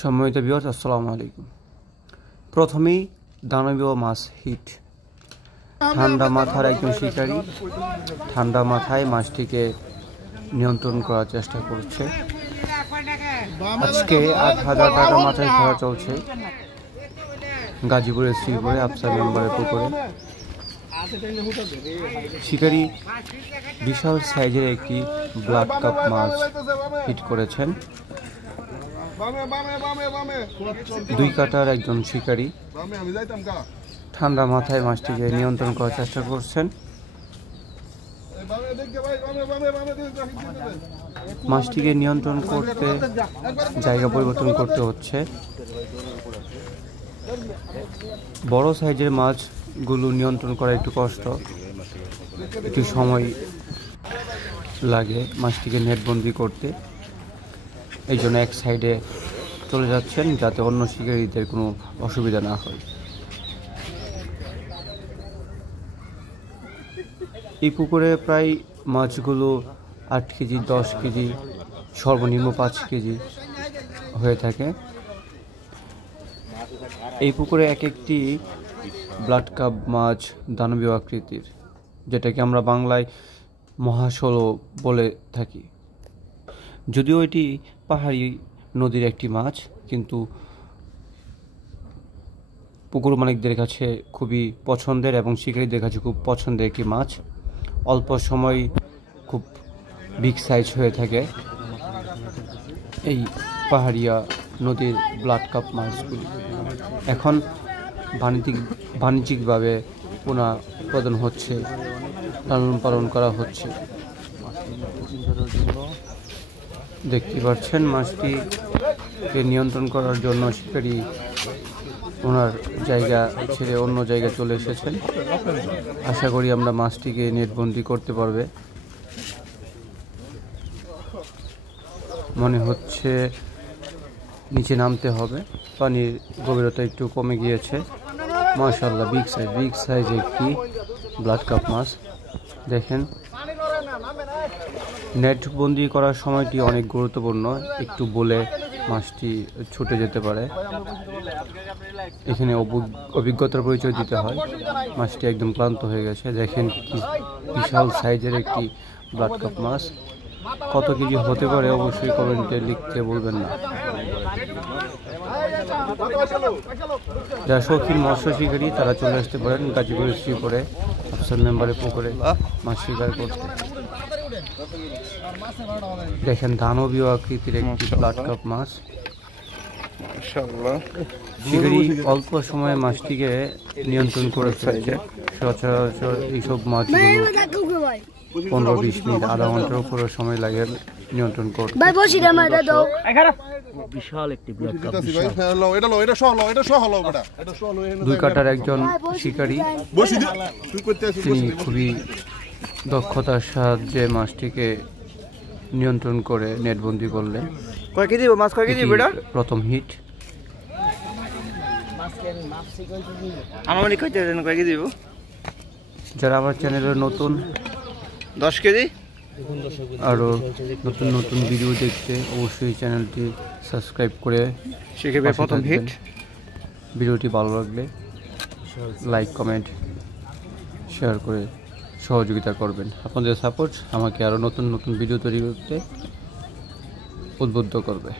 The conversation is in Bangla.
সম্মানিত ভিউয়ার্স, আসসালামু আলাইকুম। প্রথমেই দানবীয় মাছ হিট। ঠান্ডা মাথার একজন শিকারী ঠান্ডা মাথায় মাছটিকে নিয়ন্ত্রণ করার চেষ্টা করছে। আজকে ৮,০০০ টাকা মাছের ধরা চলছে গাজীপুরের শ্রীপুরে আফসার মেম্বারের পুকুরে। শিকারী বিশাল সাইজের একটি ব্লাড কাপ মাছ হিট করেছেন। 2 কাটার একজন শিকারী ঠান্ডা মাথায় মাছটিকে নিয়ন্ত্রণ করার চেষ্টা করছেন। মাছটিকে নিয়ন্ত্রণ করতে জায়গা পরিবর্তন করতে হচ্ছে। বড় সাইজের মাছগুলো নিয়ন্ত্রণ করা একটু কষ্ট, একটু সময় লাগে মাছটিকে নেটবন্দি করতে। এই জন্য এক সাইডে চলে যাচ্ছেন যাতে অন্য শিকারীদের কোনো অসুবিধা না হয়। এই পুকুরে প্রায় মাছগুলো 8 কেজি, 10 কেজি, সর্বনিম্ন 5 কেজি হয়ে থাকে। এই পুকুরে এক একটি ব্লাড কাপ মাছ দানবীয় আকৃতির, যেটাকে আমরা বাংলায় মহাশোলও বলে থাকি। যদিও এটি পাহাড়ি নদীর একটি মাছ, কিন্তু পুকুর মালিকদের কাছে খুবই পছন্দের এবং শিকারীদের কাছে খুব পছন্দের একটি মাছ। অল্প সময় খুব বিগ সাইজ হয়ে থাকে এই পাহাড়িয়া নদীর ব্লাড কাপ মাছগুলি। এখন বাণিজ্যিকভাবে পোনা উৎপাদন হচ্ছে, লালন পালন করা হচ্ছে। দেখতে পাচ্ছেন মাছটিকে নিয়ন্ত্রণ করার জন্য শিকারী ওনার জায়গা ছেড়ে অন্য জায়গায় চলে এসেছেন। আশা করি আমরা মাছটিকে নেটবন্দি করতে পারবে। মনে হচ্ছে নিচে নামতে হবে, পানির গভীরতা একটু কমে গিয়েছে। মাশাআল্লাহ, বিগ সাইজ একটি ব্লাড কাপ মাছ। দেখেন, নেট বন্দি করার সময়টি অনেক গুরুত্বপূর্ণ। একটু বলে মাছটি ছুটে যেতে পারে, এখানে অভিজ্ঞতার পরিচয় দিতে হয়। মাছটি একদম ক্লান্ত হয়ে গেছে। দেখেন কি বিশাল সাইজের একটি ব্লাড কাপ মাছ। কত কেজি হতে পারে অবশ্যই কমেন্টে লিখতে বলবেন না। যারা শৌখিন মৎস্য শিকারী তারা চলে আসতে পারেন গাজীপুরের শ্রীপুরে আফসার মেম্বারের পুকুরে মাছ শিকার করতে। দেখেন, দানবীয় আকৃতির একটি ব্লাড কাপ মাছ। শিকারী অল্প সময়ে মাছটিকে নিয়ন্ত্রণ করে ফেলছে। সচরাচর এইসব মাছগুলো 15-20 মিনিট, আধা ঘন্টার উপরে সময় লাগে নিয়ন্ত্রণ করতে। বিশাল একটি ব্লাড কাপ। 2 কাটার একজন শিকারী, তিনি খুবই দক্ষতার সাহায্যে মাছটিকে নিয়ন্ত্রণ করে নেটবন্দি করলেন। কয় কেজি মাছ? কয় কেজি বেটা? প্রথম হিট। আনুমানিক কয় কেজি? যারা আমার চ্যানেলে নতুন, 10 কেজি। আরও নতুন নতুন ভিডিও দেখতে অবশ্যই চ্যানেলটি সাবস্ক্রাইব করে শিখবে। প্রথম হিট। ভিডিওটি ভালো লাগলে লাইক, কমেন্ট, শেয়ার করে সহযোগিতা করবেন। আপনাদের সাপোর্ট আমাকে আরও নতুন নতুন ভিডিও তৈরি করতে উদ্বুদ্ধ করবে।